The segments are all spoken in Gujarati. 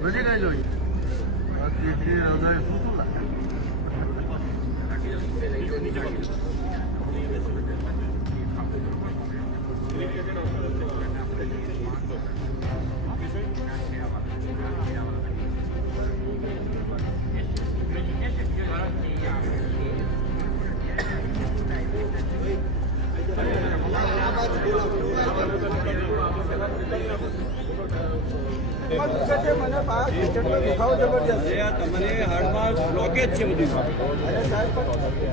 બધી કઈ જોઈ બાકી જે હૃદય તમારે હાડમાં બ્લોકેજ છે બધું.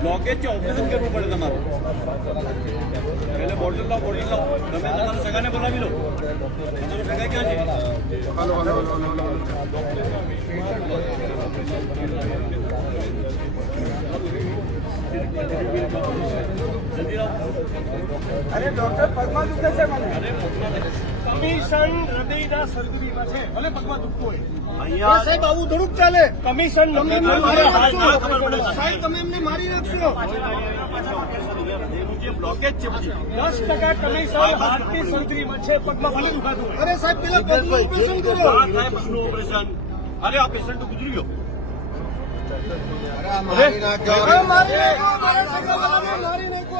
બ્લોકેજ છે ઓપરેશન કરવું પડે તમારું. એટલે બોટલ લાવો બોટલ લાવો. તમે તમારા સગાને બોલાવી લો. તમારો સગા ક્યાં છે? જલ્દી લાવો. અરે ડોક્ટર પગમાં દુખે છે મને. અરે કમિશન હૃદયના સર્જરીમાં છે. ભલે પગમાં દુખતું હોય. અહીંયા સાહેબ આવું થોડુંક ચાલે. કમિશન તમે એમને મારી નાખશો. સાહેબ તમે એમને મારી નાખશો. બ્લોકેજ છે દસ ટકા કમિશન હાર્ટની સર્જરીમાં છે પગમાં ભલે દુખાતું હોય અરે સાહેબ પેલા પગનું ઓપરેશન કરો. ઓપરેશન અરે આ પેશન્ટ ગુજરી ગયો. અરે મારી નાખો. મારા સગાવાલાને મારી નાખો.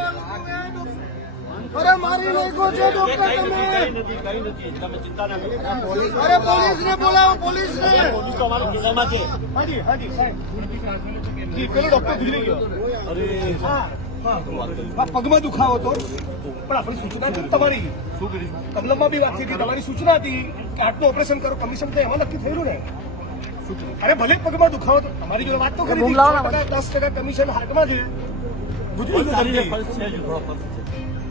અરે મારી નાખો છો ડોક્ટર તમે. નથી કઈ નથી તમે ચિંતા ના કરો. અરે બોલાવો પોલીસ તો અમારા ખિસ્સામાં છે. હાજી હાજી સાહેબ. પેલો ડોક્ટર ગુજરી ગયો. અરે હા હા. પગમાં દુખાવો તો. પણ આપણી સૂચના હતી ને તમારી. શું કરીશું કમલમમાં બી વાત થઈ હતી તમારી સૂચના હતી કે આટલું ઓપરેશન કરો કમિશન તો એમાં નક્કી થયેલું ને. અરે ભલે પગમાં દુખાવો તો. તમારી જોડે વાત તો કરી. દસ ટકા કમિશન હાથમાં છે ગુજરી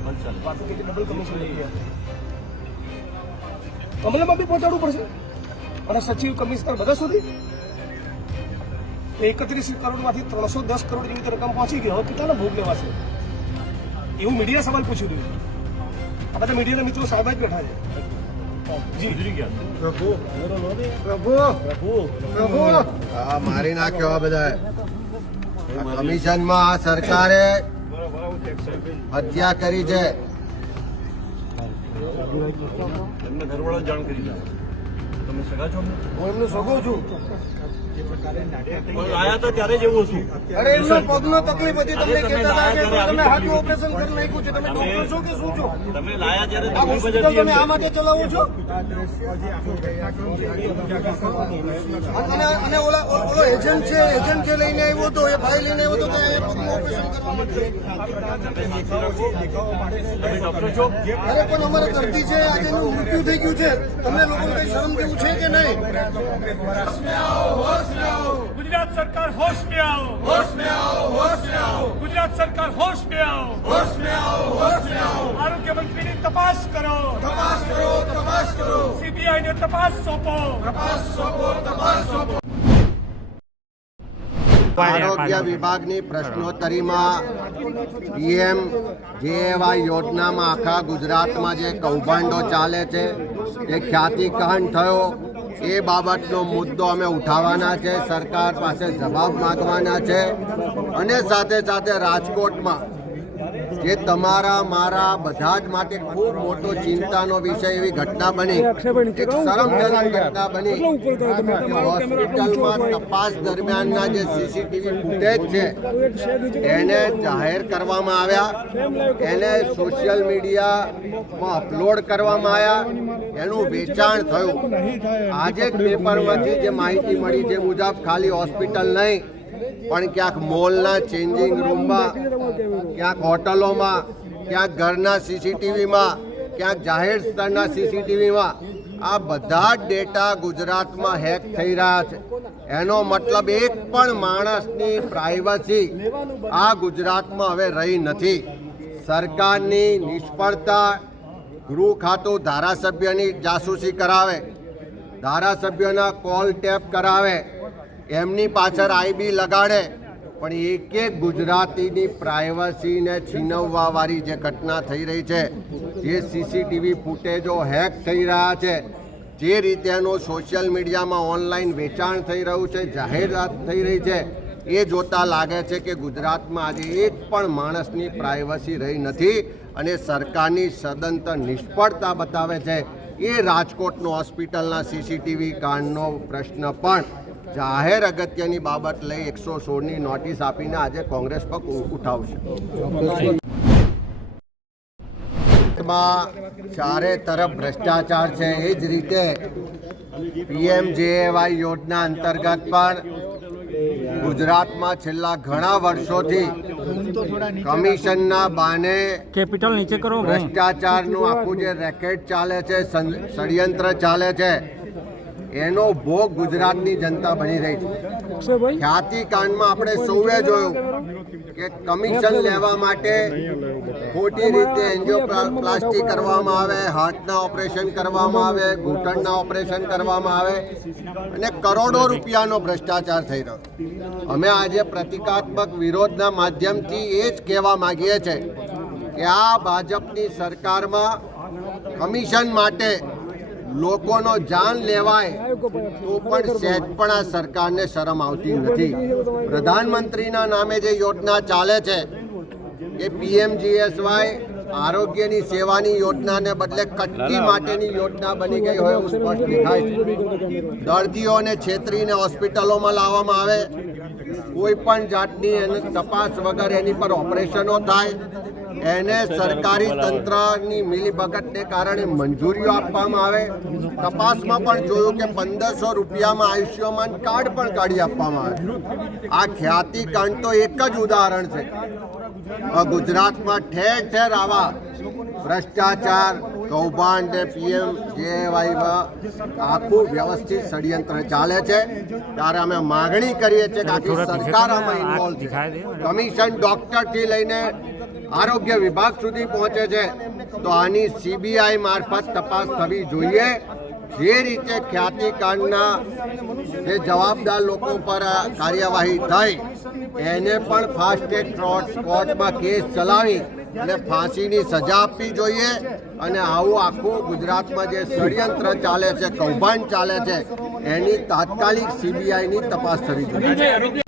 ગયું ચાલી. જલ્દી. જાય પલ્સ છે હજુ થોડો પલ્સ છે. પલ્સ ચાલે વાત તો થઈ કે ડબલ કમિશન લઈ ગયા કમલમમાં બી પહોંચાડવું પડશે. અને સચિવ કમિશનર બધા સુધી એકત્રીસ કરોડમાંથી ત્રણસો દસ કરોડ જેવી રકમ પહોંચી ગઈ. હવે કેટલાનો ભોગ લેવાશે? એવું મીડિયા સવાલ પૂછ્યું હતું આ બધા મીડિયાના મિત્રો સાહેબ જ બેઠા છે. જી. ગુજરી ગયા પ્રભુ. પ્રભુ. પ્રભુ. આ મારી નાખ્યો બધા કમિશનમાં આ સરકારે હત્યા કરી છે. ઘરવાળા જાણ કરી તમે સગા છો હું એમને સગો છું. આયા ત્યારે જ એવું અરે એમનો પગનો તકલીફ હતી. તમને તમે કહેતા હતા તમે હાથનું ઓપરેશન કરી નાખ્યું છે. તમે ડોક્ટર છો કે શું છો? તમે લાયા ત્યારે આ હોસ્પિટલ તમે આ માટે ચલાવો છો? અને અને ઓલા ઓલો એજન્ટ છે એજન્ટ જે લઈને આવ્યો હતો એ ભાઈ લઈને આવ્યો હતો કે એ પગનું ઓપરેશન કરવા માટે તમે ડોક્ટર છો? અરે પણ અમારે દર્દી છે આજે એનું મૃત્યુ થઈ ગયું છે. તમને લોકોને કઈ શરમ કેવું છે? છે કે નહીં? ગુજરાત સરકાર હોશ મે આવો. હોશ મે આવો હોશ મે આવો ગુજરાત સરકાર હોશ મે આવો. હોશ મે આવો હોશ મે આવો આરોગ્ય મંત્રીની તપાસ કરો. તપાસ કરો તપાસ કરો. સીબીઆઈ ને તપાસ સોંપો તપાસ સોંપો. આરોગ્ય વિભાગની પ્રશ્નોત્તરીમાં પીએમ જેએવાય યોજનામાં આખા ગુજરાતમાં જે કૌભાંડો ચાલે છે એ ખ્યાતિકહન થયો એ બાબતનો મુદ્દો અમે ઉઠાવવાના છે સરકાર પાસે જવાબ માગવાના છે અને સાથે સાથે રાજકોટમાં જે તમારા મારા બધા જ માટે ખૂબ મોટો ચિંતાનો વિષય એવી ઘટના બની. એક શરમજનક ઘટના બની. હોસ્પિટલમાં તપાસ દરમિયાનના જે સીસીટીવી ફૂટેજ છે એને જાહેર કરવામાં આવ્યા. એને સોશિયલ મીડિયામાં અપલોડ કરવામાં આવ્યા. એનું વેચાણ થયું. આજે જ પેપરમાંથી જે માહિતી મળી જે મુજબ ખાલી હોસ્પિટલ નહીં પણ ક્યાંક મોલના ચેન્જિંગ રૂમમાં ક્યાંક હોટલોમાં, ક્યાંક ઘરના સીસીટીવીમાં, ક્યાંક જાહેર સ્થળના સીસીટીવીમાં, આ બધા જ ડેટા ગુજરાતમાં હેક થઈ રહ્યા છે. એનો મતલબ એક પણ માણસની પ્રાઇવસી આ ગુજરાતમાં હવે રહી નથી. સરકારની નિષ્ફળતા ગૃહ ખાતું ધારાસભ્યની જાસૂસી કરાવે, ધારાસભ્યોના કોલ ટેપ કરાવે એમની પાછળ આઈબી લગાડે. પણ એક એક ગુજરાતીની પ્રાઇવસીને છીનવવાવાળી જે ઘટના થઈ રહી છે, જે સીસીટીવી ફૂટેજો હેક થઈ રહ્યા છે, જે રીતેનું સોશિયલ મીડિયામાં ઓનલાઈન વેચાણ થઈ રહ્યું છે, જાહેરાત થઈ રહી છે, એ જોતા લાગે છે કે ગુજરાતમાં આજે એક પણ માણસની પ્રાઇવસી રહી નથી અને સરકારની સદંતર નિષ્ફળતા બતાવે છે. એ રાજકોટનો હોસ્પિટલના સીસીટીવી કાંડનો પ્રશ્ન પણ જાહેર અગત્યની બાબત લઈ એકસો સોળની નોટિસ આપીને આજે કોંગ્રેસ ઉ- ઉઠાવશે. માં ચારે તરફ ભ્રષ્ટાચાર છે. એ જ રીતે પીએમજેએવાય યોજના અંતર્ગત પણ ગુજરાતમાં છેલ્લા ઘણા વર્ષોથી કમિશનના બાને કેપિટલ નીચે કરો. ભ્રષ્ટાચારનું આખું જે રેકેટ ચાલે છે ષડયંત્ર ચાલે છે એનો ભોગ ગુજરાતની જનતા બની રહી છે. ખ્યાતિ કાંડમાં આપણે સૌએ જોયું કે કમિશન લેવા માટે ખોટી રીતે એન્જિયોપ્લાસ્ટી કરવામાં આવે હાર્ટના ઓપરેશન કરવામાં આવે ઘૂંટણના ઓપરેશન કરવામાં આવે અને કરોડો રૂપિયાનો ભ્રષ્ટાચાર થઈ રહ્યો અમે આજે પ્રતિકાત્મક વિરોધના માધ્યમથી એ જ કહેવા માંગીએ છીએ કે આ ભાજપની સરકારમાં કમિશન માટે લોકોનો જાન લેવાય તો પણ સહેજ પણ આ સરકારને શરમ આવતી નથી. પ્રધાનમંત્રીના નામે જે યોજના ચાલે છે એ પીએમજીએસવાય આરોગ્યની સેવાની યોજનાને બદલે કટકી માટેની યોજના બની ગઈ હોય એવું સ્પષ્ટ દેખાય છે. દર્દીઓને છેતરીને હોસ્પિટલોમાં લાવવામાં આવે કોઈ પણ જાતની એને તપાસ વગર એની પર ઓપરેશનો થાય એને સરકારી તંત્રની મિલીભગતને કારણે મંજૂરીઓ આપવામાં આવે. તપાસમાં પણ જોયું કે પંદરસો રૂપિયામાં આયુષ્યમાન કાર્ડ પણ કાઢી આપવામાં આવે. આ ખ્યાતિકાંડ તો એક જ ઉદાહરણ છે. ગુજરાતમાં ઠેર ઠેર આવા ભ્રષ્ટાચાર કૌભાંડ પીએમ જેવાયમાં આખું વ્યવસ્થિત ષડયંત્ર ચાલે છે. ત્યારે અમે માગણી કરીએ છીએ કે આખી સરકાર આમાં ઇન્વોલ્વ છે. કમિશન ડોક્ટરથી લઈને આરોગ્ય વિભાગ સુધી પહોંચે છે. તો આની સીબીઆઈ મારફત તપાસ થવી જોઈએ. જે રીતે ખ્યાતિકાંડના જે જવાબદાર લોકો પર કાર્યવાહી થઈ, એને પણ ફાસ્ટ ટ્રેક કોર્ટમાં કેસ ચલાવી અને ફાંસીની સજા આપવી જોઈએ અને આવું આખું ગુજરાતમાં જે ષડયંત્ર ચાલે છે, કૌભાંડ ચાલે છે, એની તાત્કાલિક સીબીઆઈની તપાસ થવી જોઈએ.